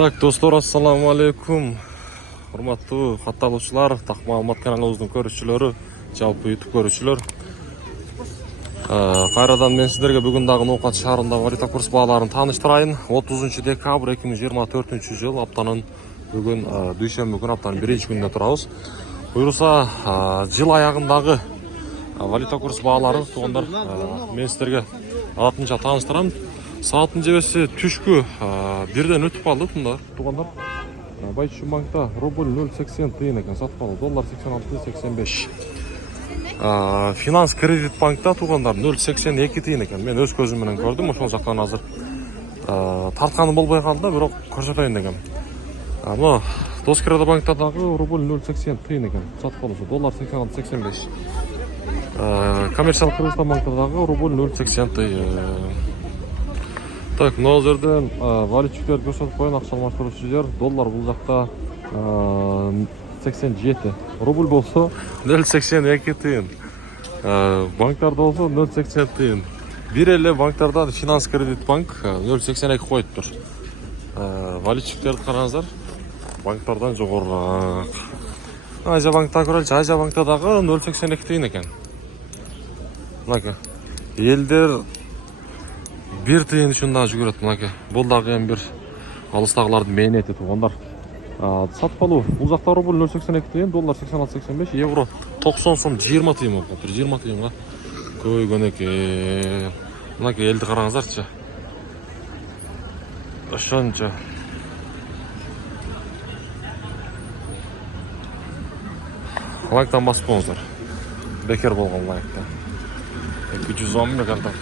Так, достор, ассаламу алейкум. Урматтуу катталуучулар, так маалымат каналыбыздын көрүүчүлөрү, жалпы YouTube көрүүчүлөр. Кайрадан мен сиздерге бүгүн дагы Ноокат шаарындагы валюта курс бааларын тааныштырайын. 30 декабрь 2024 жыл аптанын бүгүн дүйшөмбү күнү аптанын биринчи күнүндө турабыз. Буюрса, жыл аягындагы валюта курс баалары туугандар мен сиздерге атынча тааныштырам. Сааттын жебеси түшкү бирден өтүп калды туугандар. Байчу банкта рубль 0,80 тыйын экен сатпалы, доллар 86,85. Финанс кредит банкта туугандар 0,82 тыйын экен. Мен өз көзүм менен көрдүм, ошол жактан азыр тартканы болбой калды да, бирок көрсөтөйүн дегем. Но Доскреdo банкта дагы рубль 0,80 тыйын экен сатпалы, доллар 86,85. Коммерциялык Кыргызстан банкта дагы рубль 0,80 тыйын. Так, мына жерден валютчиктер көрсөтүп коюн, акча алмаштыруучу жер. Доллар бул жакта 87, рубль болсо 0,82 тыйын. Банктарда болсо 0,80 тыйын. Бир эле банктарда Финанс кредит банк 0,82 коюптур. Валютчиктерди караңыздар, банктардан жогорураак. Азия банкта көрөлүчү, Азия банкта дагы 0,82 тыйын экен. Мынака элдер 1 тыйын үчүн дагы жүгүрөт. Мынака бул дагы эми бир алыстагылардын мээнети туугандар. Сатпалуу бул жакта рубль 0,82 тыйын, доллар 86,85, евро 90 сом 20 тыйын болуп калыптыр. 20 тыйынга көбөйгөн экен. Мынака элди караңыздарчы. Ошончо. Лайктан баспаңыздар. Бекер болгон лайктан. 210 мега тапкан.